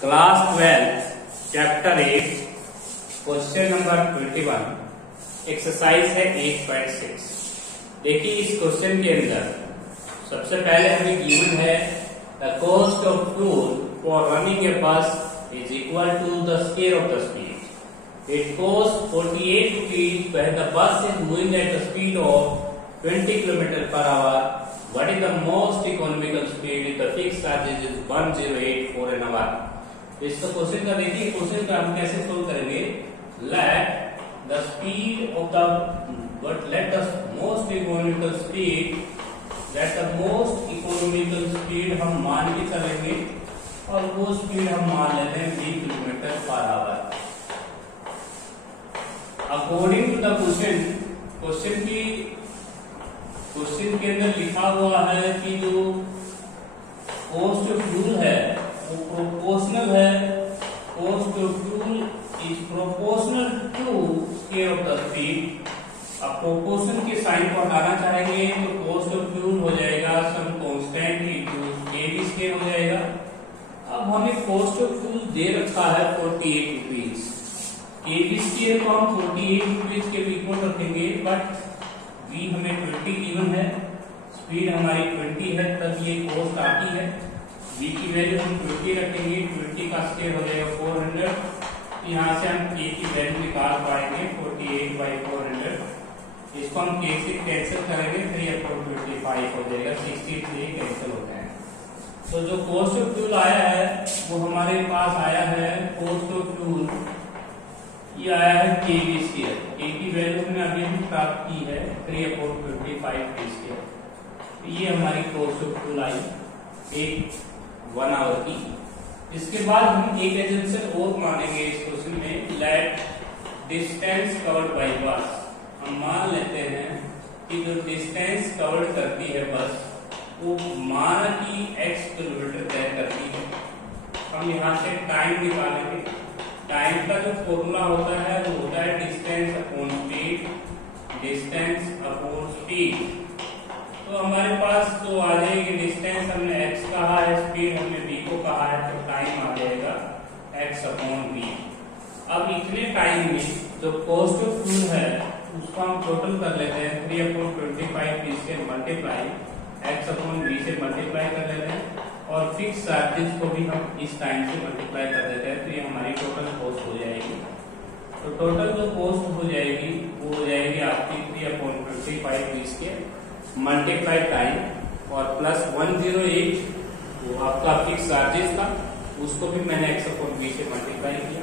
Class 12 chapter 8 question number 21 exercise है 8.6। देखिए इस क्वेश्चन के अंदर सबसे पहले हमें गिवन है the cost of fuel for running a bus is equal to the square of the speed. It cost 48 rupees when the bus is moving at the speed of 20 km per hour. What is the most economical speed if the fixed charges is 108 for an hour? इसका question का देखिए, question का हम कैसे solve करेंगे। Let the speed of the let the most economical speed, let the most economical speed हम मान के चलेंगे और वो स्पीड हम मान लेते हैं 20 kilometre per hour. According to the question के अंदर लिखा हुआ है कि जो कॉस्ट ऑफ फ्यूल है वो प्रोपोर्शनल है। Cost of fuel is proportional to square of the speed. अब प्रोपोर्शन के साइन को हटाना चाहेंगे तो कॉस्ट ऑफ फ्यूल हो जाएगा some constant into kv square हो जाएगा। अब हमें कॉस्ट ऑफ फ्यूल दे रखा है 48 रुपीज। केवी स्क्वायर को हम 48 रुपीज के इक्वल रखेंगे, बट वी हमें 20 गिवन है, स्पीड हमारी 20 है, तब ये कॉस्ट आती है। v की वैल्यू हम 20 रखेंगे, 20 का स्क्वायर हो जाएगा 400। यहाँ से हम k की वैल्यू निकाल पाएंगे 48/400। इसको हम k से कैंसिल करेंगे 3/25 हो जाएगा, 63 कैंसिल होते हैं। तो जो कॉस्ट ऑफ फ्यूल आया है वो हमारे पास आया है, कॉस्ट ऑफ फ्यूल ये आया है केवी स्क्वायर। k की वैल्यू हमने अभी प्राप्त की है 3/25 k स्क्वायर। ये हमारी कॉस्ट ऑफ फ्यूल आई एक 1 आवर की। इसके बाद हम एक एजम्पशन और मानेंगे इस क्वेश्चन में, लेट डिस्टेंस कवर्ड बाय बस। हम मान लेते हैं कि जो डिस्टेंस कवर्ड करती है बस वो मान की x किलोमीटर तय करती है। हम यहाँ से टाइम निकालेंगे। टाइम का जो फॉर्मूला होता है वो होता है distance upon speed, distance upon speed. तो हमारे पास जो आ जाएगी डिस्टेंस हमने x कहा है, स्पीड हमने v को कहा है, तो टाइम आ जाएगा x अपॉन v। अब इतने टाइम में जो कॉस्ट ऑफ फ्यूल है उसको हम टोटल कर लेते हैं 3/25 से मल्टीप्लाई x अपॉन v से मल्टीप्लाई कर लेते हैं और फिक्स चार्जेस को भी हम इस टाइम से मल्टीप्लाई कर देते हैं, तो ये हमारी टोटल कॉस्ट हो जाएगी। तो टोटल जो कॉस्ट हो जाएगी वो हो जाएगी आपकी 3/25 के मल्टीप्लाई टाइम और प्लस 108 वो आपका फिक्स चार्जेस था, उसको भी मैंने x अपॉन v से मल्टीप्लाई किया।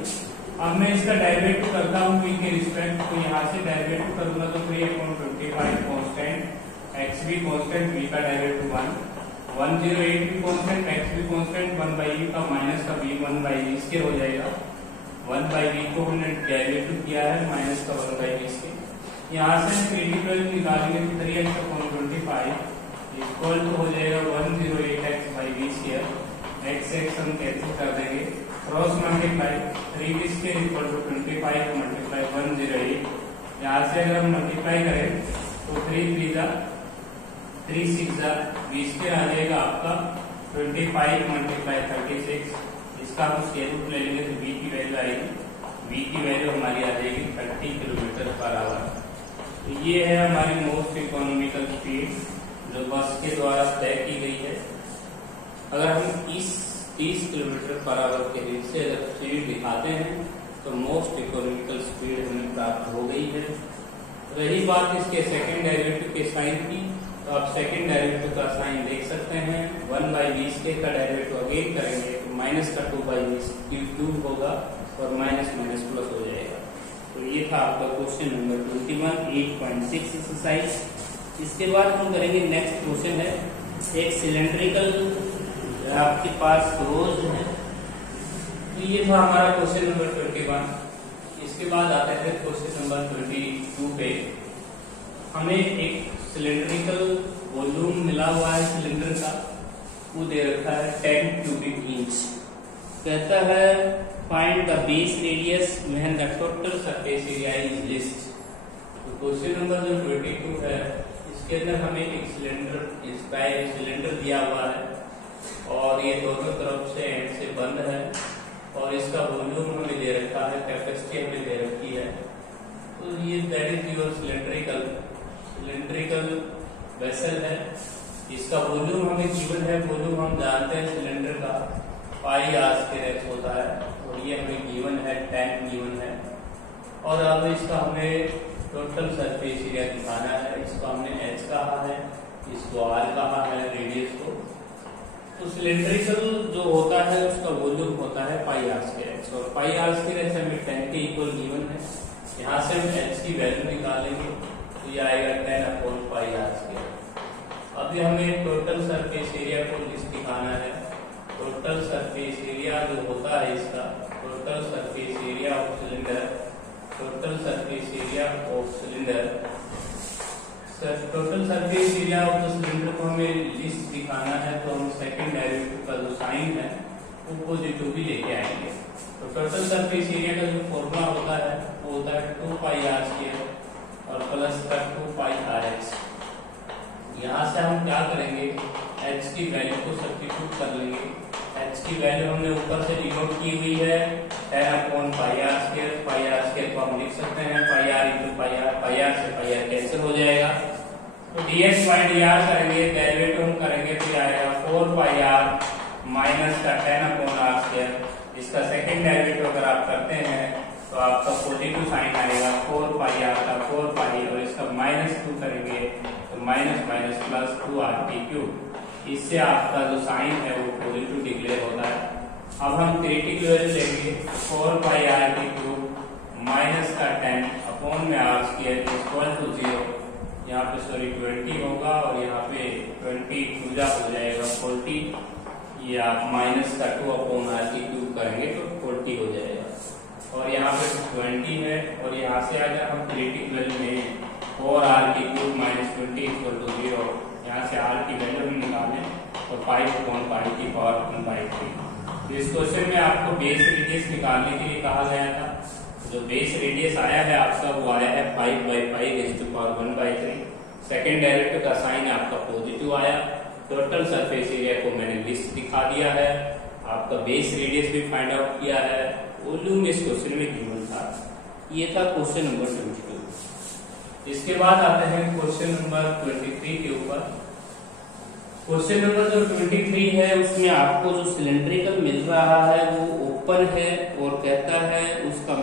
अब मैं इसका डेरिवेटिव करता हूँ v के रिस्पेक्ट, तो यहाँ से डेरिवेटिव करूंगा तो 3/25 कांस्टेंट, x भी कांस्टेंट, v का डेरिवेटिव 108 भी कांस्टेंट, x भी कांस्टेंट, 1/v का माइनस का v 1/v स्क्वायर हो जाएगा। 1/v को हमने डेरिवेटिव किया है माइनस का 1/v स्क्वायर। यहाँ से क्रिटिकल निकालेंगे तो 3x/25 इक्वल टू हो जाएगा 108x/v स्क्वायर। x हम कैंसिल कर देंगे, cross multiply 3v square equal to 25 multiply 108। यहाँ से अगर हम मल्टीप्लाई करें तो 3 6 v स्क्वायर आ जाएगा आपका 25 मल्टीप्लाई 36। इसका हम स्क्वायर रूट ले लेंगे तो v की वैल्यू आएगी, v की वैल्यू हमारी आ जाएगी 30 किलोमीटर पर आवर। तो ये है हमारी मोस्ट इकोनॉमिकल स्पीड जो बस के द्वारा तय की गई है। अगर हम 30 किलोमीटर पर आवर के रेट से अगर स्पीड दिखाते हैं तो मोस्ट इकोनॉमिकल स्पीड हमें प्राप्त हो गई है। रही बात इसके सेकंड डेरिवेटिव के साइन की, तो आप सेकंड डेरिवेटिव का साइन देख सकते हैं। 1/v स्क्वायर का डेरिवेटिव अगेन करेंगे तो माइनस का 2/v क्यूब होगा और माइनस माइनस प्लस हो जाएगा। तो ये था आपका क्वेश्चन नंबर 21 8.6 एक्सरसाइज। इसके बाद हम करेंगे नेक्स्ट क्वेश्चन है, एक सिलेंड्रिकल आपके पास क्लोज है। तो ये था हमारा क्वेश्चन नंबर 21। इसके बाद आता है क्वेश्चन नंबर 22 पे। हमें एक सिलेंड्रिकल वॉल्यूम मिला हुआ है सिलेंडर का, वो दे रखा है 10 क्यूबिक इंच। कहता है find the base radius when the total surface area is list. तो क्वेश्चन नंबर जो 22 है इसके अंदर हमें एक सिलेंडर दिया हुआ है और ये दोनों तरफ से एंड से बंद है। इसका वॉल्यूम हमें दे रखा है, कैपेसिटी हमें दे रखी है। तो ये that is your cylindrical vessel है। इसका वॉल्यूम हमें गिवन है, वॉल्यूम हम जानते हैं सिलेंडर का पाई आर स्क्वायर एक्स होता है, और ये हमें गिवन है 10 गिवन है। और अब इसका हमें टोटल सरफेस एरिया दिखाना है। इसको हमने एच कहा है, इसको आर कहा है, रेडियस को। तो सिलेंड्रिकल जो होता है उसका वॉल्यूम होता है पाई आर स्क्वायर एक्स, और पाई आर स्क्वायर एक्स हमें 10 के इक्वल गिवन है। यहाँ से हम एच की वैल्यू निकालेंगे तो ये आएगा 10 अपॉन पाई आर स्क्वायर। अभी हमें टोटल सरफेस एरिया को लिस्ट दिखाना है। टोटल सरफेस एरिया जो होता है इसका, total surface area of cylinder, total surface area of cylinder, total surface area of the cylinder को हमें लिस्ट दिखाना है। तो हम सेकंड डेरिवेटिव का जो साइन है वो पॉजिटिव भी लेके आएंगे। तो टोटल सरफेस एरिया का जो फॉर्मूला होता है वो होता है 2 पाई आर स्क्वायर और प्लस का 2 पाई आर एक्स। यहाँ से हम क्या करेंगे, एच की वैल्यू को सब्स्टिट्यूट कर लेंगे। एच की वैल्यू हमने ऊपर से डिनोट की हुई है 10 upon pi r square. Pi r square को हम लिख सकते हैं pi r into pi r, pi r से पाई आर कैंसिल हो जाएगा। तो dx बाई dr करेंगे, डेरिवेटिव हम करेंगे तो आएगा 4 पाई आर माइनस का 10 अपॉन आर स्क्वायर। इसका सेकंड डेरिवेटिव अगर आप करते हैं तो आपका पॉजिटिव साइन आएगा 4 पाई आर का 4 पाई, और इसका -2 करेंगे तो minus minus plus 2 R T cube. इससे आपका जो साइन है वो पॉजिटिव डिक्लेयर होता है। अब हम क्रिटिकल वैल्यू लेंगे 4 पाई आर टी क्यूब माइनस का 10 अपॉन में आर स्क्वायर इक्वल टू 0। यहाँ पे सॉरी 20 होगा और यहाँ पे 20 पूजा हो जाएगा 40। ये आप माइनस का 2 अपॉन आर की क्यूब करेंगे तो 40 हो जाएगा, और यहाँ पे 20 है। और यहाँ से अगर हम क्रिटिकल वैल्यू में 4 आर की क्यूब माइनस 20 इक्वल टू 0, यहाँ से आर की वैल्यू हम निकालें तो 5 अपॉन पाई की पावर 1/3। तो इस क्वेश्चन में आपको बेस रेडियस निकालने के लिए कहा गया था। जो बेस रेडियस आया है आपका वो आया है 5/5 raised to power 1/3। Second derivative का साइन आपका पॉजिटिव आया। टोटल सरफेस एरिया को मैंने लिस्ट दिखा दिया है, आपका बेस रेडियस भी फाइंड आउट किया है, वॉल्यूम इस क्वेश्चन में गिवन था। ये था क्वेश्चन नंबर 22। इसके बाद आते हैं क्वेश्चन नंबर 23 के ऊपर। क्वेश्चन नंबर जो 23 है उसमें आपको जो सिलेंड्रिकल मिल रहा है वो ओपन है, और कहता है उसका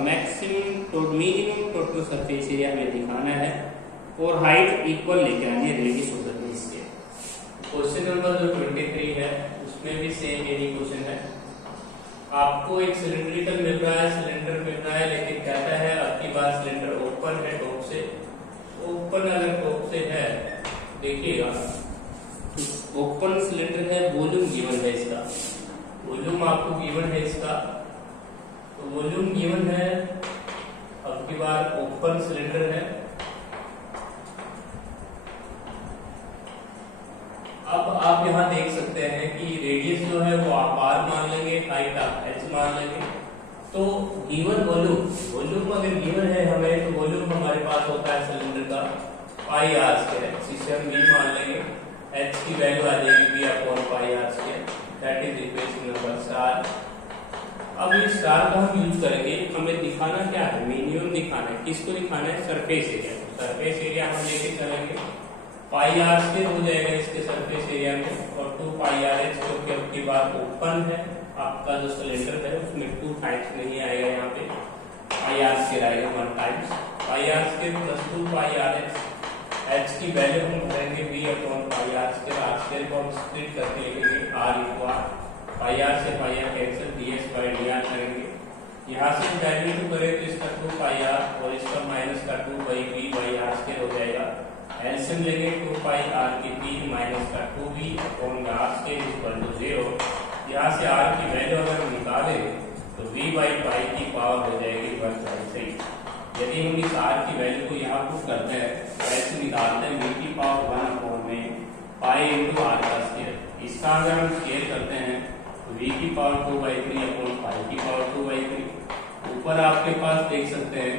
मिनिमम टोटल सरफेस एरिया हमें दिखाना है, और हाइट इक्वल लेके आनी है रेडियस ऑफ द बेस के। क्वेश्चन नंबर जो 23 है उसमें भी सेम यही क्वेश्चन है। आपको एक सिलेंड्रिकल मिल रहा है, सिलेंडर मिल रहा है, लेकिन कहता है आपकी बार सिलेंडर ओपन है टॉप से। ओपन अगर टॉप से है देखिएगा, ओपन सिलेंडर है, वॉल्यूम गिवन है इसका, वॉल्यूम आपको गिवन है इसका। तो वॉल्यूम गिवन है, अब की बार ओपन सिलेंडर है। अब आप यहाँ देख सकते हैं कि रेडियस जो है वो आप आर मान लेंगे, हाइट आप एच मान लेंगे। तो गिवन वॉल्यूम अगर गिवन है हमें, तो वॉल्यूम हमारे पास होता है सिलेंडर का पाई आर स्क्वायर, इसे हम वी मान लेंगे। एच की वैल्यू आ जाएगी v upon pi r square, that is equation number star. अब इस स्टार का हम यूज करेंगे, हमें दिखाना क्या है, मिनिमम दिखाना है। किसको दिखाना है, सरफेस एरिया। सरफेस एरिया हम लेके चलेंगे पाई आर स्क्वायर हो जाएगा इसके सरफेस एरिया में, और 2 पाई आर एच, क्योंकि अब की बार ओपन है आपका जो सिलेंडर है उसमें 2 टाइम्स नहीं आएगा, यहाँ पे पाई आर स्क्वायर आएगा 1 times. Pi r square plus 2 pi r h. H की वैल्यू हम भरेंगे we upon pi r square. R square को हम स्प्लिट करके लिखेंगे r into r, pi r से pi r cancel, dx by dr करेंगे। यहाँ से डेरिवेटिव करें तो इसका 2 पाई आर और इसका माइनस का 2 by v by r square हो जाएगा। एलसीएम लेंगे 2 पाई आर की पी माइनस का 2v upon r square equal to 0। यहाँ से आर की वैल्यू अगर हम निकालें तो v बाई पाई की पावर हो जाएगी 1/3। यदि हम इस आर की वैल्यू को यहाँ पुट करते हैं, ऐसे निकालते हैं v की पावर 1 अपॉन में पाई इंटू आर का स्क्वायर। इसका अगर हम स्क्वायर करते हैं तो v की पावर 2/3 अपॉन पाई की पावर 2/3। ऊपर आपके पास देख सकते हैं,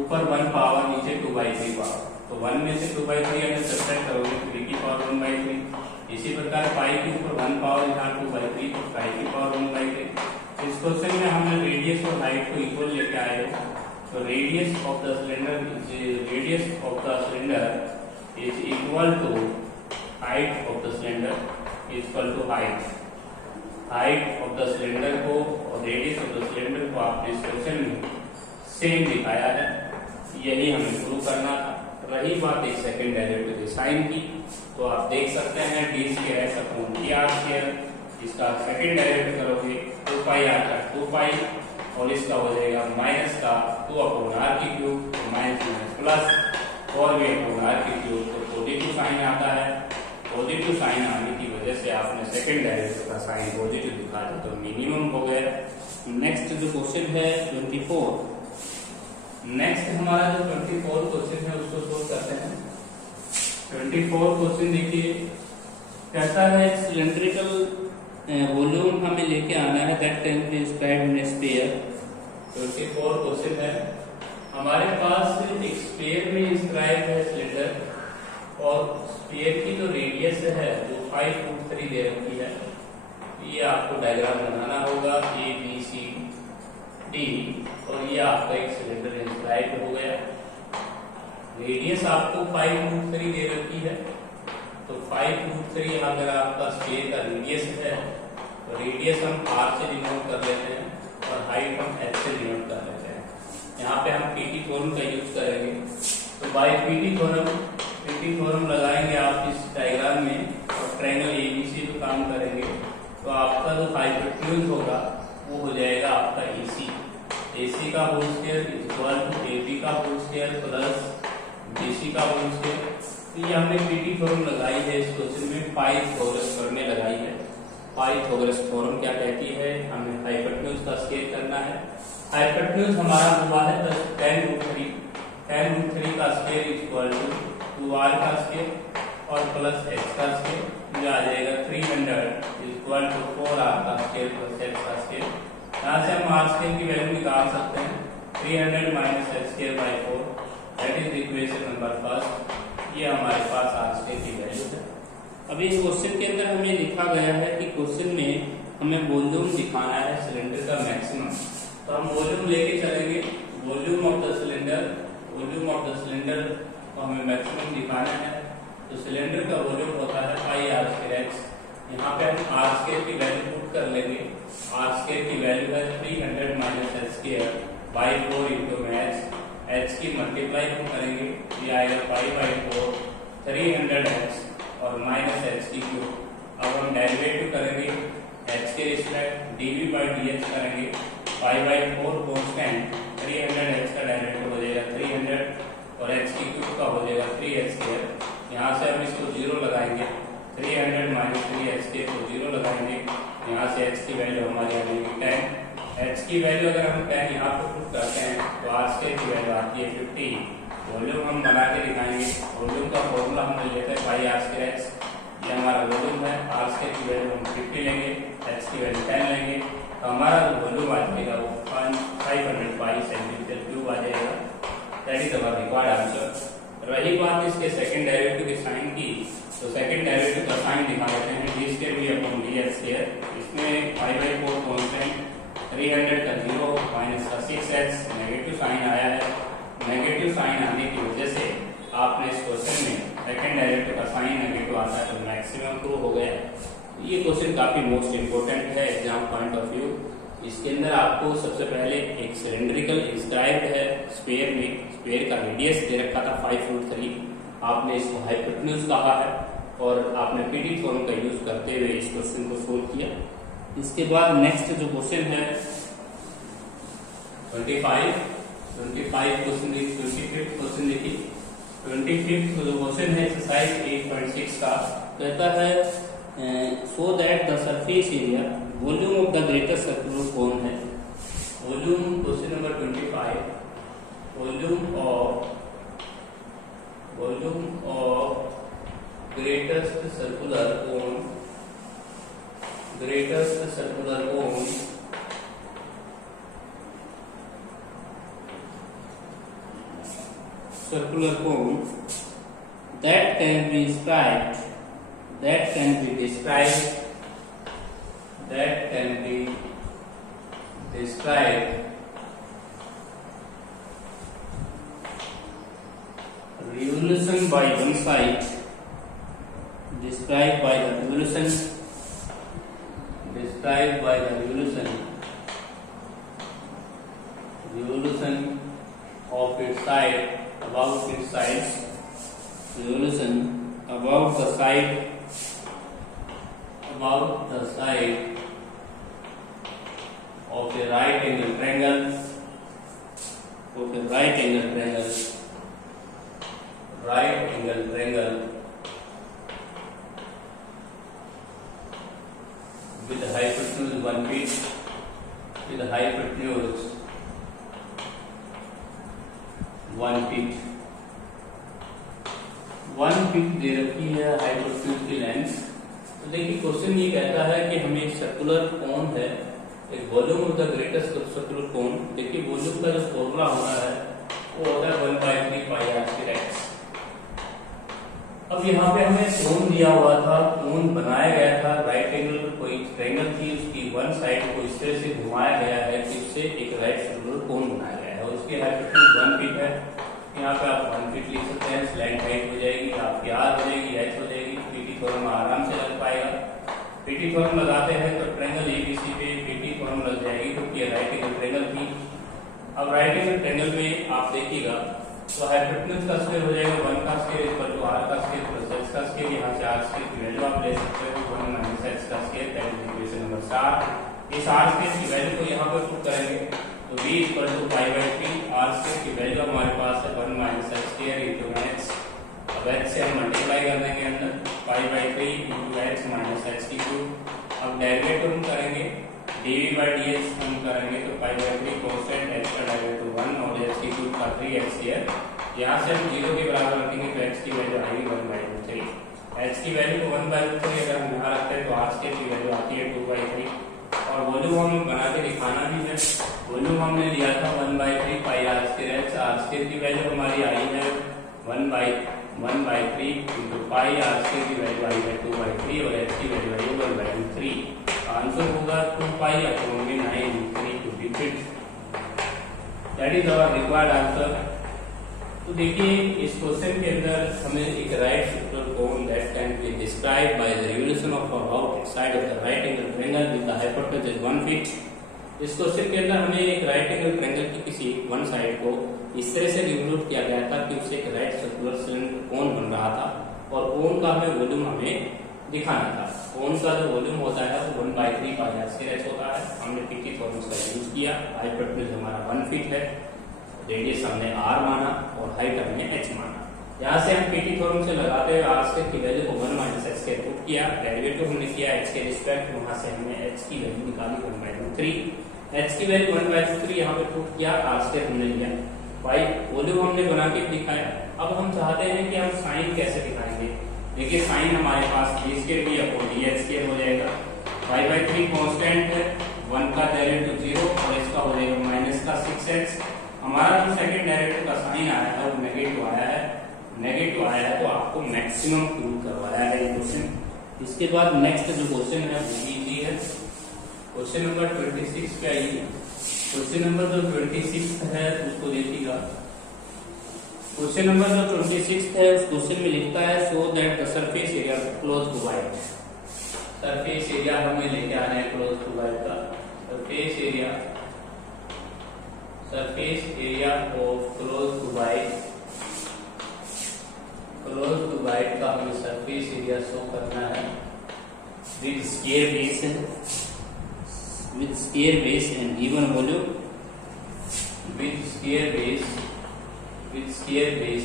ऊपर 1 पावर, नीचे 2/3 पावर, तो 1 में से 2/3 अगर सब्ट्रैक्ट करोगे तो v की पावर 1/3। इसी प्रकार पाई के ऊपर 1 पावर, यहाँ 2/3 तो पाई की पावर 1/3। इस क्वेश्चन में हमने हाइट को इक्वल लेके आए हो तो radius of the cylinder is equal to height of the cylinder equal to height of the cylinder को और रेडियस ऑफ द सिलेंडर को आपने इस क्वेश्चन में सेम दिखाया है। यही हमें प्रूव करना था। रही बात एक सेकंड डेरिवेटिव के साइन की, तो आप देख सकते हैं d square x upon D R square, इसका सेकंड डेरिवेटिव करोगे 2 पाई आर का 2 पाई और इसका हो जाएगा माइनस का 2 अपॉन आर की cube minus minus plus 4 upon r की क्यूब। तो पॉजिटिव साइन आता है, पॉजिटिव साइन आने की वजह से आपने सेकंड डेरिवेटिव का साइन पॉजिटिव दिखा दिया, तो मिनिमम हो गया। नेक्स्ट जो क्वेश्चन है 24, नेक्स्ट हमारा जो 24 क्वेश्चन है उसको सोल्व करते हैं। 24 क्वेश्चन देखिए कैसा है, सिलेंड्रिकल वॉल्यूम हमें लेके आना है that can be described in sphere. 24 question है, हमारे पास एक स्फीयर में इंस्क्राइब है सिलेंडर और स्फीयर की जो रेडियस है वो 5 फुट 3 दे रखी है। ये आपको डायग्राम बनाना होगा ए बी सी डी और ये आपका एक सिलेंडर इंस्क्राइब हो गया। रेडियस आपको 5 फुट 3 दे रखी है, तो 5 फुट 3 अगर आपका स्फीयर का रेडियस है तो रेडियस हम आर से डिनोट कर लेते हैं और हाइट हम एच से डिनोट कर लेते हैं। यहाँ पे हम पीटी थ्योरम का यूज करेंगे, तो बाय पीटी थ्योरम लगाएंगे आप इस डायग्राम में और ट्रायंगल एबीसी को काम करेंगे, तो आपका जो हाइपोटेन्यूज होगा वो हो जाएगा आपका AC का whole square equal to AB का होल स्क्वायर प्लस BC का होल स्क्वायर। तो ये हमने पीटी थ्योरम लगाई है इस क्वेश्चन में, पाइथागोरस थ्योरम में लगाई है। पाइथागोरस थ्योरम क्या कहती है, हमें हाइपोटेन्यूज का स्क्वायर करना है। हाइपोटेन्यूज हमारा हुआ है 10√3 का स्क्वायर इक्वल टू 2r का स्क्वायर और प्लस x का स्क्वायर, ये आ जाएगा 300 इक्वल टू 4r का स्क्वायर प्लस x का स्क्वायर। यहाँ से हम r स्क्वायर की वैल्यू निकाल सकते हैं 300 minus x square by 4, that is equation number first. ये हमारे पास r स्क्वायर की वैल्यू है। अभी इस क्वेश्चन के अंदर हमें लिखा गया है कि क्वेश्चन में हमें वॉल्यूम दिखाना है सिलेंडर का मैक्सिमम, तो हम वॉल्यूम लेके चलेंगे। वॉल्यूम ऑफ द सिलेंडर को हमें मैक्सिमम दिखाना है, तो सिलेंडर का वॉल्यूम होता है पाई आर स्क्वायर एक्स। यहाँ पे हम आर स्क्वायर की वैल्यू पुट कर लेंगे। आर स्क्वायर की वैल्यू है 300 minus h square by 4 into H. H की मल्टीप्लाई हम करेंगे, ये आएगा पाई बाई 4 300x और माइनस एच की क्यूब। अब हम डेरिवेटिव करेंगे एच के रिस्पेक्ट, डीवी बाई डीएच करेंगे, पाई बाई 4 कॉन्स्टेंट 300x का डेरिवेटिव हो जाएगा 300 और x की क्यूब का हो जाएगा 3x स्क्वायर। यहाँ से हम इसको 0 लगाएंगे, 300 माइनस 3x के को 0 लगाएंगे, यहाँ से x की वैल्यू हमारी आ जाएगी 10। h की वैल्यू अगर हम 10 यहाँ पर पुट करते हैं तो r स्क्वायर की वैल्यू आती है 50। वॉल्यूम हम बना के दिखाएंगे, वॉल्यूम का फॉर्मूला हम लेते हैं पाई आर स्क्वायर एक्स। ये हमारा वॉल्यूम है, r स्क्वायर की वैल्यू हम 50 लेंगे, h की वैल्यू 10 लेंगे, तो हमारा जो वॉल्यूम आ जाएगा वो 500 पाई सेंटीमीटर क्यूब आ जाएगा। That is our required answer. रही बात इसके सेकंड डेरिवेटिव के साइन की, तो सेकंड डेरिवेटिव का साइन दिखा देते हैं d square b upon d x square. इसमें पाई बाई 4 कांस्टेंट 300 का 0 माइनस का 6x नेगेटिव साइन आया है। नेगेटिव साइन आने की वजह से आपने इस क्वेश्चन में सेकंड डेरिवेटिव का साइन नेगेटिव आता है, तो मैक्सिमम प्रूव हो गया। ये क्वेश्चन काफी मोस्ट इंपोर्टेंट है एग्जाम पॉइंट ऑफ व्यू। इसके अंदर आपको सबसे पहले एक सिलेंड्रिकल इंस्क्राइब्ड है स्फीयर में, स्फीयर का रेडियस दे रखा था 5 फुट 3, आपने इसको हाइपोटेन्यूज कहा है और आपने पीटी थ्योरम का यूज करते हुए इस क्वेश्चन को सोल्व किया। इसके बाद नेक्स्ट जो क्वेश्चन है 25 क्वेश्चन देखिए, 25th क्वेश्चन देखिए। 25th जो क्वेश्चन है एक्सरसाइज 8.6 का कहता है so that the surface area volume of the greater circular cone है। Volume question number 25, volume of greatest circular cone that can be described by one side described by the revolution of its side about its sides, revolution about the side of a right angle triangle with hypotenuse 1 feet, with hypotenuse 1 feet दे रखी है hypotenuse की length. तो देखिए question ये कहता है कि हमें एक सर्कुलर कोन है, एक volume of the greatest circular कोन। देखिए वॉल्यूम का जो फॉर्मूला होता है वो होता है 1/3 पाई आर स्क्वायर एक्स। अब यहाँ पे हमें कोन दिया हुआ था, कोन बनाया गया था राइट एंगल, कोई ट्रायंगल थी, उसकी वन साइड को इस तरह से घुमाया गया है कि उससे एक राइट सर्कुलर कोन बनाया गया है और उसकी हाइपोटेन्यूज 1 फीट है। यहाँ पे आप 1 फीट लिख सकते हैं, स्लाइड हाइट हो जाएगी, आपकी आर हो जाएगी, एच हो जाएगी, पीटी थ्योरम आराम से लग पाएगा। पीटी थ्योरम लगाते हैं तो ट्रायंगल एबीसी पे पीटी थ्योरम लग जाएगी क्योंकि ये राइट एंगल ट्रायंगल थी। अब राइट एंगल ट्रायंगल में आप देखिएगा तो हाइपोटेन्यूज का स्क्वायर हो जाएगा 1 का स्क्वायर इक्वल टू आर का स्क्वायर प्लस एच का स्क्वायर। यहाँ से आर स्क्वायर की वैल्यू आप ले सकते हो 1 माइनस एच का square, that is equation number 7। इस आर स्क्वायर की वैल्यू को यहाँ पर पुट करेंगे तो v equal to pi by 3, r square की वैल्यू हमारे पास है 1 minus h square into h. अब एच से हम मल्टीप्लाई कर देंगे अंदर, pi by 3 into h minus h की क्यूब। अब डेरिवेटिव हम करेंगे dv बाई dx हम करेंगे तो पाई बाई 3 कांस्टेंट h का डेरिवेटिव 1 और h की क्यूब का 3h स्क्वायर। यहाँ से हम 0 के बराबर रखेंगे तो h की वैल्यू आएगी 1/3। h की वैल्यू को 1/3 अगर हम यहाँ रखते हैं तो r स्क्वायर की वैल्यू आती है 2/3। और वॉल्यूम हमें बना के दिखाना भी है, वॉल्यूम हमने लिया था 1/3 pi r square h. R square की वैल्यू हमारी आई है 1/3 इंटू पाई, आर स्क्वायर की वैल्यू आई है 2/3 और एच की वैल्यू आई है 1/3। आंसर होगा 2 pi upon 9 3 to be fit. That is our required answer. तो देखिए इस क्वेश्चन के अंदर हमें एक right circular cone that can be described by the revolution of about side of the right angle triangle with the hypotenuse 1 feet. इस question के अंदर हमें एक राइट एंगल ट्रायंगल की किसी वन साइड को इस तरह से रिवोल्यूट किया गया था कि उससे एक राइट सर्कुलर सिलेंडर कोन बन रहा था और कोन का हमें वॉल्यूम हमें दिखाना था। कोन का जो वॉल्यूम होता है वो 1/3 पाई आर स्क्वायर एच होता है। हमने पीटी थ्योरम का यूज किया, हाइपोटेन्यूज हमारा 1 फीट है, रेडियस हमने r माना और हाइट हमने h माना। यहाँ से हम पीटी थ्योरम से लगाते हुए r स्क्वायर की वैल्यू को 1 माइनस h स्क्वायर पुट किया, डेरिवेटिव हमने किया h के रिस्पेक्ट, वहां से हमने h की वैल्यू निकाली 1/3। h की वैल्यू 1/3 यहाँ पे पुट किया, r स्क्वायर हमने लिया, पाई वॉल्यूम हमने बना के दिखाया। अब हम चाहते हैं कि हम साइन कैसे दिखाएंगे। देखिए साइन हमारे पास d स्क्वायर भी अपॉन dh स्क्वायर हो जाएगा। पाई बाई 3 कांस्टेंट है, 1 का डेरिवेटिव 0 और इसका हो जाएगा माइनस का 6h। हमारा जो सेकंड डेरिवेटिव का साइन आया है वो नेगेटिव आया है तो आपको मैक्सिमम प्रूव करवाया है ये क्वेश्चन। इसके बाद नेक्स्ट जो क्वेश्चन है वो इजी है, क्वेश्चन नंबर 26 पे आइए। क्वेश्चन नंबर जो 26 है उसको देखिएगा। क्वेश्चन नंबर जो 26 है उस क्वेश्चन में लिखता है show that the surface area closed टू वाइड। सरफेस एरिया हमें लेके आना है क्लोज टू वाइड का। सरफेस एरिया ऑफ क्लोज टू वाइड का हमें सरफेस एरिया शो करना है with square base and given volume. With square base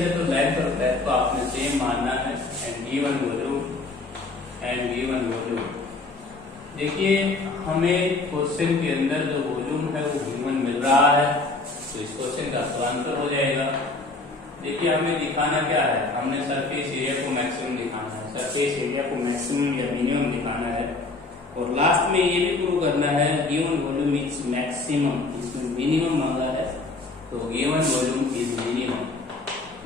है तो लेंथ और ब्रेड्थ को आपने सेम मानना है एंड गिवन वॉल्यूम। देखिए हमें क्वेश्चन के अंदर जो वॉल्यूम है वो ह्यूमन मिल रहा है तो इस क्वेश्चन का आंसर हो जाएगा। देखिए हमें दिखाना क्या है, हमने सरफेस एरिया को मैक्सिमम दिखाना है, सरफेस एरिया को मैक्सिमम या मिनिमम दिखाना है और लास्ट में ये भी प्रूव करना है गिवन वॉल्यूम इज मैक्सिमम। इसमें मिनिमम मांगा है तो गिवन वॉल्यूम इज मिनिमम।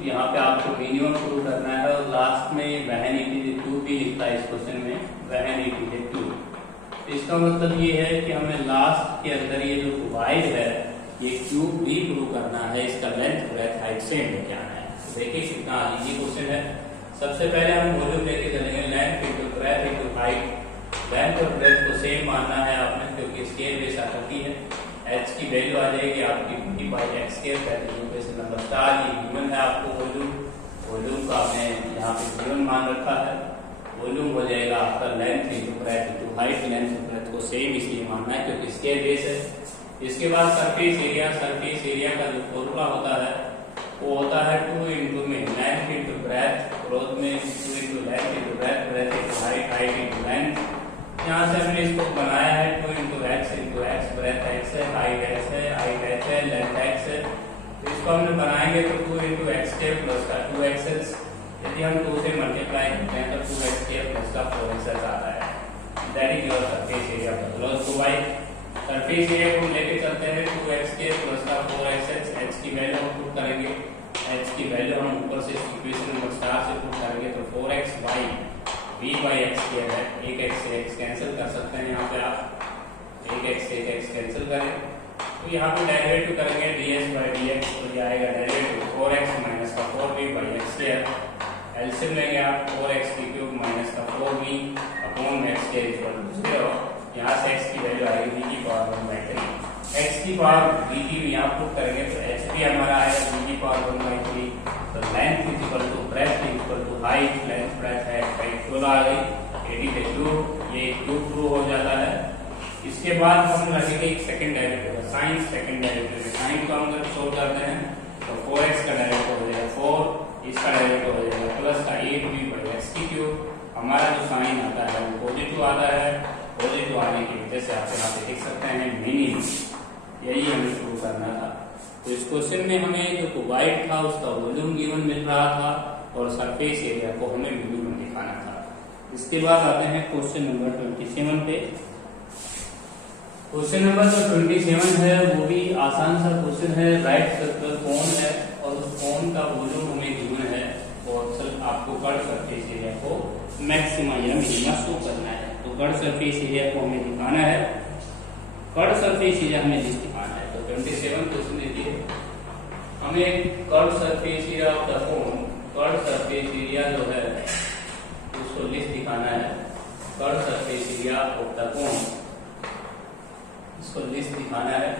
यहाँ पे आपको मिनिमम प्रूव करना है और लास्ट में वहन इक्विटी 2 भी लिखता है इस क्वेश्चन में, वहन इक्विटी 2। इसका मतलब ये है कि हमें लास्ट के अंदर ये जो वाइड है ये क्यूब भी प्रूव करना है, इसका लेंथ ब्रेड्थ हाइट सेम लेके आना है। देखिए कितना इजी क्वेश्चन है। सबसे पहले हम वॉल्यूम लेके चलेंगे, length into breadth into height. Length और ब्रेथ को सेम मानना है आपने, क्योंकि स्केल बेस आकृति है। h की वैल्यू आ जाएगी आपकी b by x square, question number 4। ये गिवन है आपको वॉल्यूम, वॉल्यूम का आपने यहाँ पे गिवन मान रखा है। वॉल्यूम हो जाएगा आपका length into breadth into height. Length और ब्रेथ को सेम इसलिए मानना है क्योंकि स्केल बेस है। इसके बाद सरफेस एरिया, सरफेस एरिया का जो फॉर्मूला होता है वो होता है 2 इंटू में लेंथ इंटू ब्रेथ, ग्रोथ में 2 into length into breadth, breath into height, height into length. यहाँ से हमने इसको बनाया है 2 इंटू एक्स, ब्रेथ एक्स है, हाइट एक्स है, हाइट एक्स है, लेंथ एक्स है। तो इसको हमने बनाएंगे तो 2 इंटू एक्स स्क्वायर प्लस का 2xs। यदि हम 2 से मल्टीप्लाई करते हैं तो 2x स्क्वायर प्लस का 4xs आता है। That is your surface area. Closed two by surface area को लेके चलते हैं 2x स्क्वायर प्लस का 4xs। h की वैल्यू हम पुट करेंगे, h की वैल्यू हम ऊपर से इक्वेशन नंबर 4 से पुट करेंगे तो 4x by v by x square है। एक x से x कैंसिल कर सकते हैं, यहाँ पे आप एक x से x कैंसिल करें तो यहाँ पे डेरिवेटिव करेंगे ds बाई dx, तो ये आएगा डेरिवेटिव 4x माइनस का 4v by x square. LCM लेंगे आप 4x की क्यूब माइनस का 4v upon x square equal to 0। यहाँ से x की वैल्यू आएगी v की पावर 1/3। x की पावर v की यहाँ पुट करेंगे तो h भी हमारा आएगा v की पावर 1/3। तो length is equal to breadth equal to height, length breadth है हाइट क्यूब आ गई 80 क्यूब, ये क्यूब प्रूव हो जाता है। इसके बाद हम रखेंगे एक second derivative, sign second derivative. Sign को हम जब सोल्व करते हैं तो 4x का डेरिवेटिव हो जाएगा 4, इसका डेरिवेटिव हो जाएगा प्लस का 8v बाई एक्स की क्यूब। हमारा जो साइन आता है वो पॉजिटिव आता है। पॉजिटिव आने की वजह से आप यहाँ पे देख सकते हैं मीनिंग, यही हमें प्रूव करना था। तो इस क्वेश्चन में हमें जो क्यूबॉइड था उसका वॉल्यूम गिवन मिल रहा था और सरफेस एरिया को हमें मिनिमम दिखाना था। इसके बाद आते हैं क्वेश्चन नंबर 27 पे। क्वेश्चन नंबर जो 27 है वो भी आसान सा क्वेश्चन है। राइट सर्कल कोन है और उस कोन का वॉल्यूम हमें गिवन है और आपको कर्व सरफेस एरिया को मैक्सिमा या मिनिमा शो करना है। तो कर्व सरफेस एरिया को हमें दिखाना है, कर्व सरफेस एरिया हमें लिस्ट दिखाना है। तो 27 क्वेश्चन देखिए, हमें curve surface area of the cone, curve surface area जो है उसको लिस्ट दिखाना है। Curve surface area of the cone, इसको लिस्ट दिखाना है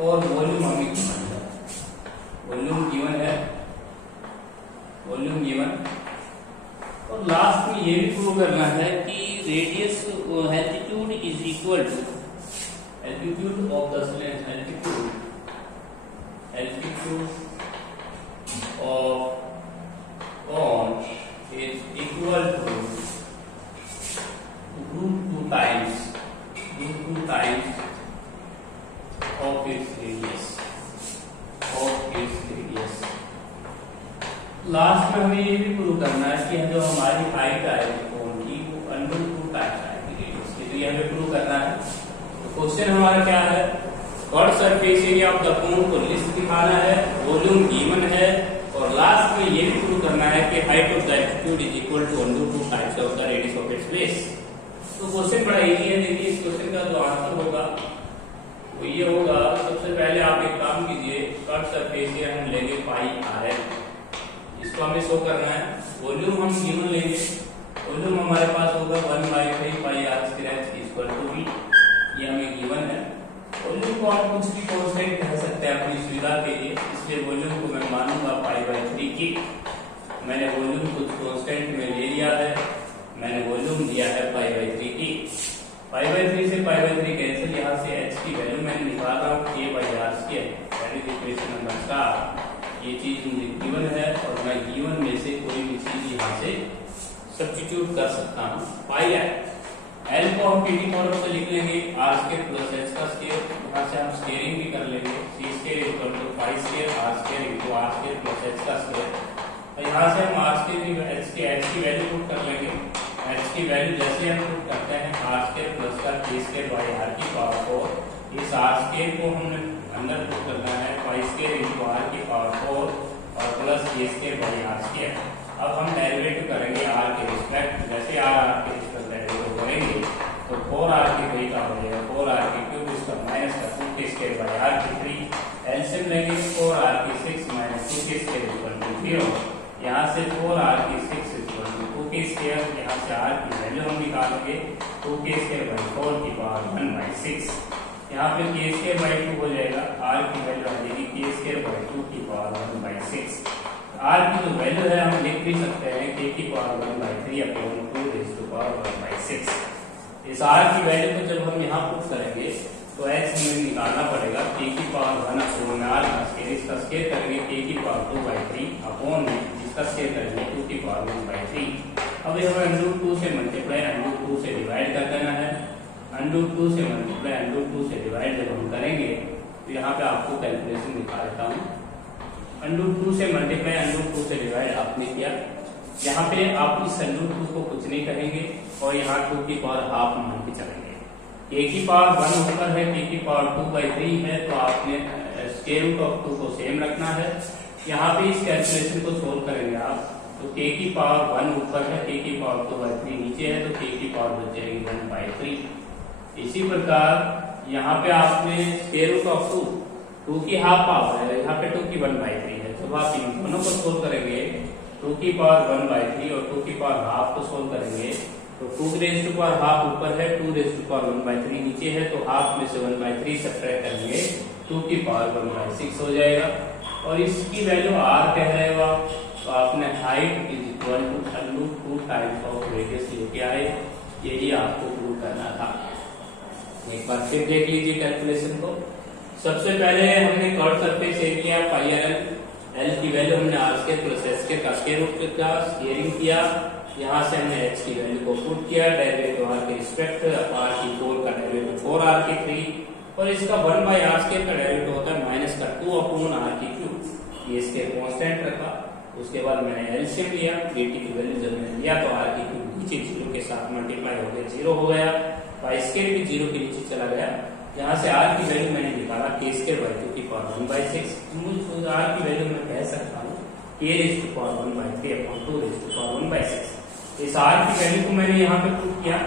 और वॉल्यूम हमें गिवन है। वॉल्यूम गिवन है, वॉल्यूम गिवन। और लास्ट में ये भी प्रूव करना है कि radius altitude is equal to altitude of the slant, altitude of cone is equal to √2 times of its radius, last में हमें ये भी प्रूव करना है कि जो हमारी हाइट आएगी कोन की वो √2 टाइम्स आएगी रेडियस की। तो ये हमें प्रूव करना है। तो क्वेश्चन हमारा क्या है, curve surface area of the कोन को लिस्ट दिखाना है, वॉल्यूम गिवन है और लास्ट में ये भी प्रूव करना है कि height of the altitude is equal to √2 times of the radius of its base. तो क्वेश्चन बड़ा इजी है। देखिए इस क्वेश्चन का जो आंसर होगा वो ये होगा, सबसे पहले आप एक काम कीजिए, कर्व सरफेस एरिया हम लेंगे पाई r, इसको हमें शो करना है। वॉल्यूम हम गिवन लेंगे, वॉल्यूम हमारे पास होगा 1/3 pi r square equal to v, ये हमें गिवन है। वॉल्यूम को आप कुछ भी कांस्टेंट कह सकते हैं अपनी सुविधा के लिए, इसलिए वॉल्यूम को मैं मानूंगा π/3 की। मैंने वॉल्यूम कुछ कांस्टेंट में ले लिया है, मैंने वॉल्यूम दिया है π/3 की। π/3 से π/3 कैंसिल, यहाँ से h की वैल्यू मैंने निकाल रहा हूँ k/r square, that is equation number 4। ये चीज मुझे गिवन है और मैं गिवन में से कोई भी चीज यहाँ से सब्स्टिट्यूट कर सकता हूँ। पाई एल को हम पीटी फॉर्म से लिख लेंगे r स्क्वायर प्लस h का स्क्वायर, यहाँ से हम स्क्वायरिंग भी कर लेंगे, c square equal to pi square r square into r square plus h का स्क्वायर। तो यहाँ से हम r स्क्वायर h की वैल्यू पुट कर लेंगे। h की वैल्यू जैसे हम पुट करते हैं r स्क्वायर प्लस का k स्क्वायर बाई r की पावर 4, इस r स्क्वायर को हमने अंदर पुट करना है पाई स्क्वायर इनटू r की पावर 4 और plus k square by r square. अब हम डेरिवेटिव करेंगे r के रिस्पेक्ट, जैसे r के रिस्पेक्ट डेरिवेटिव करेंगे तो 4r की 3 का हो जाएगा 4r की क्यूब इसका माइनस का 2k स्क्वायर बाई r की 3। एलसीएम लेंगे 4r की 6 माइनस 2 के स्क्वायर इक्वल टू 0। यहाँ से 4r की 6 इक्वल टू 2 के स्क्वायर, यहाँ से r की वैल्यू हम निकालेंगे 2 के स्क्वायर बाई 4 की पावर 1/6। यहाँ पे k स्क्वायर बाई 2 हो जाएगा, r की वैल्यू आ जाएगी k स्क्वायर बाई 2 की पावर 1/6। r की जो वैल्यू है हम लिख भी सकते हैं k की power 1/3 upon 2 raise to power 1/6। इस r की वैल्यू को जब हम यहाँ पुट करेंगे तो h हमें निकालना पड़ेगा k की पावर 1 अपॉन r का स्क्वायर, इसका स्क्वायर करेंगे k की पावर 2/3 अपॉन में इसका स्क्वायर करेंगे 2 की पावर 1/3। अब हमें √2 से मल्टीप्लाई √2 से डिवाइड कर देना है। √2 से मल्टीप्लाई √2 से डिवाइड जब हम करेंगे तो यहाँ पे आपको कैलकुलेशन दिखा देता हूँ। √2 से मल्टीप्लाई √2 से डिवाइड आपने किया, यहाँ पे आप इस √2 को कुछ नहीं करेंगे और यहाँ 2 की पावर हाफ मान के चलेंगे। k की पावर 1 ऊपर है, k की पावर 2/3 है, तो आपने स्क्वायर रूट ऑफ 2 को सेम रखना है। यहाँ पे इस कैलकुलेशन को सोल्व करेंगे आप तो k की पावर 1 ऊपर है, k की पावर 2/3 नीचे है, तो k की पावर बच जाएगी 1/3। इसी प्रकार यहाँ पे आपने स्क्वायर रूट ऑफ 2 की हाफ पावर है, यहाँ पे 2 की 1/3 है। जब आप इन दोनों को सोल्व करेंगे 2 की पावर 1/3 और 2 की पावर हाफ को सोल्व करेंगे तो 2 रेज़ टू पावर हाफ ऊपर है, 2 रेज़ टू पावर 1/3 नीचे है, तो हाफ में से 1/3 सब्ट्रैक्ट करेंगे 2 की पावर 1/6 हो जाएगा। और इसकी वैल्यू r कह रहे हो आप, तो आपने height is equal to √2 times of radius लेके आए, यही आपको प्रूव करना था। एक बार फिर देख लीजिए कैलकुलेशन को। सबसे पहले हमने curve surface area pi l की वैल्यू हमने r square plus s square का स्क्वायर रूट का स्क्वायरिंग किया, यहाँ से हमने h की वैल्यू को पुट किया, डेरिवेटिव r के रिस्पेक्ट r की 4 का डेरिवेटिव 4r की 3 और इसका 1/r स्क्वायर का डेरिवेटिव होता है माइनस का 2 अपॉन r की क्यूब। ये इसके कांस्टेंट रखा, उसके बाद मैंने एलसीएम लिया, dt की वैल्यू जब मैंने लिया तो r की क्यूब नीचे 0 के साथ मल्टीप्लाई हो गया 0 हो गया, y स्क्वायर भी 0 के नीचे चला गया। यहाँ से r की वैल्यू मैंने निकाला k स्क्वायर बाई 2 की पावर 1/6। मुझे r की वैल्यू मैं कह सकता हूँ k raise to power 1/3 upon 2 raise to power 1/6। इस r की वैल्यू को मैंने यहाँ पे पुट किया,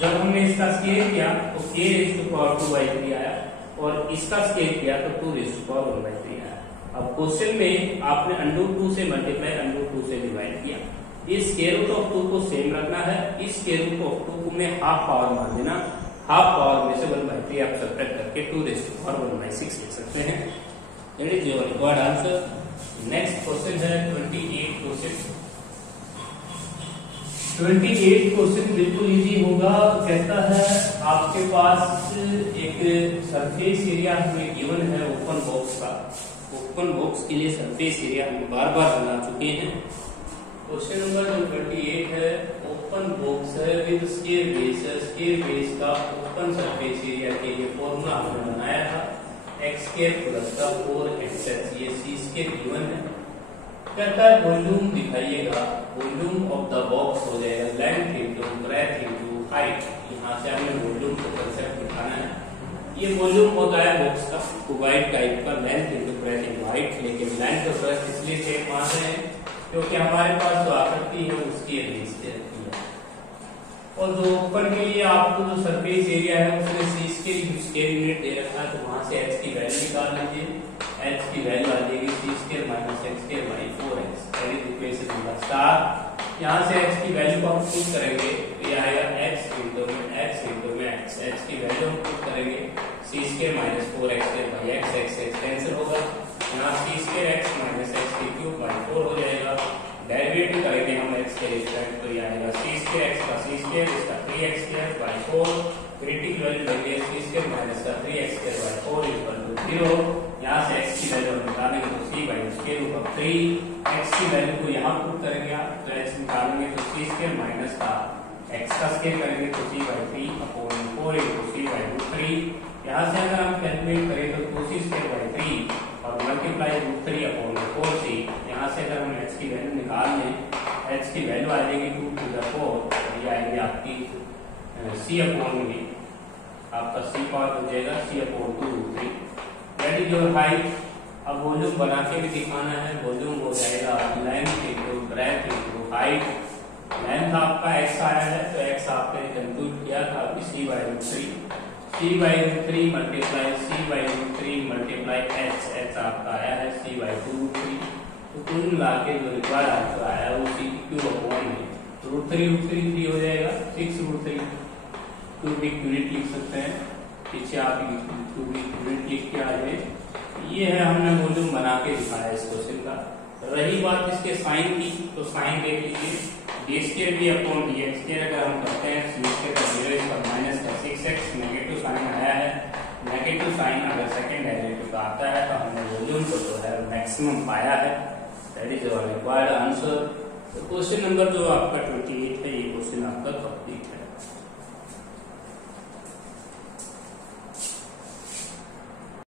जब हमने इसका स्क्वायर किया तो k रेज़ टू पावर 2/3 आया और इसका स्क्वायर किया तो 2 रेज़ टू पावर 1/3 आया। अब क्वेश्चन में आपने √2 से मल्टीप्लाई √2 से डिवाइड किया, इस स्क्वायर रूट ऑफ 2 को सेम रखना है, इस स्क्वायर रूट ऑफ 2 को में हाफ पावर मान देना, हाफ पावर में से 1/3 आप सब्ट्रैक्ट करके 2 रेज़ टू पावर 1/6 लिख सकते हैं। That is your required answer. Next question है 28 क्वेश्चन। 28 क्वेश्चन बिल्कुल इजी होगा। कहता है आपके पास एक सरफेस एरिया हमें गिवन है ओपन बॉक्स का, ओपन बॉक्स के लिए सरफेस एरिया हम बार बार बना चुके हैं। क्वेश्चन नंबर 28 है, ओपन बॉक्स है विद स्क्वायर बेस है, स्क्वायर बेस का ओपन सरफेस एरिया के लिए फॉर्मूला हमने बनाया था x² प्लस का 4xh, ये c स्क्वायर गिवन है। कहता है वॉल्यूम दिखाइएगा, वॉल्यूम ऑफ द बॉक्स हो जाएगा length into breadth into height. यहाँ से हमें वॉल्यूम को कंसेप्ट दिखाना है। ये वॉल्यूम होता है बॉक्स का क्यूबॉइड टाइप का, length into breadth into height, लेकिन लेंथ और ब्रेथ इसलिए सेम मान रहे हैं क्योंकि हमारे पास जो आकृति है उसकी रेंज रहती है। और जो ओपन के लिए आपको जो सरफेस एरिया है उसमें c स्क्वायर यूनिट दे रखा है, तो वहां से h की वैल्यू निकाल लीजिए। h की वैल्यू आ जाएगी c square minus x square by 4x, that is equation number star. यहाँ से h की वैल्यू को हम पुट करेंगे तो ये आएगा x इंटू में x, h की वैल्यू हम पुट करेंगे c square minus 4x square by x cancel होगा, यहाँ c square x minus x की क्यूब बाई 4 हो जाएगा। डेरिवेटिव करेंगे हम x के रिस्पेक्ट तो ये आएगा c स्क्वायर x का c स्क्वायर, इसका 3x square by 4, critical value लेंगे c स्क्वायर माइनस का 3x square by 4 equal to 0। यहाँ से x की वैल्यू निकालेंगे तो c by square root of 3, x की वैल्यू को यहाँ पुट करेंगे आप तो x निकालेंगे तो c स्क्वायर माइनस का x का स्क्वायर करेंगे तो c by 3 upon 4 into c by root 3। यहाँ से अगर हम कैलकुलेट करें तो 2c स्क्वायर बाई 3 और मल्टीप्लाई रूट 3 अपॉन 4c। यहाँ से अगर हम h की वैल्यू निकाल लें, h की वैल्यू आ जाएगी 2 टू द 4 और ये आएगी आपकी c अपॉन में आपका c पावर हो जाएगा c upon 2 root 3, that is your height. अब वॉल्यूम बना के भी दिखाना है, वॉल्यूम हो जाएगा length into breadth into height. Length आपका x आया है तो x आपने कंप्यूट किया था अभी c by root 3, c by root 3 multiply c by root 3 multiply h, h आपका आया है c बाई 2 रूट 3 तो कुल मिला के जो रिक्वायर्ड आंसर आया वो CQ/3 है। √3 हो जाएगा 6√3 क्यूबिक यूनिट लिख सकते हैं। पीछे आप क्यूबिक यूनिट लिख के आ जाए। ये है हमने वॉल्यूम बना के दिखाया इस क्वेश्चन का। रही बात इसके साइन की, तो साइन देख लीजिए d²b/dx अगर हम करते हैं c² इसका माइनस का 6x नेगेटिव साइन आया है। नेगेटिव साइन अगर सेकंड डेरिवेटिव का आता है तो हमने वॉल्यूम को जो है मैक्सिमम पाया है। That is our required answer. तो क्वेश्चन नंबर जो आपका 28 है, ये क्वेश्चन आपका कंप्लीट है।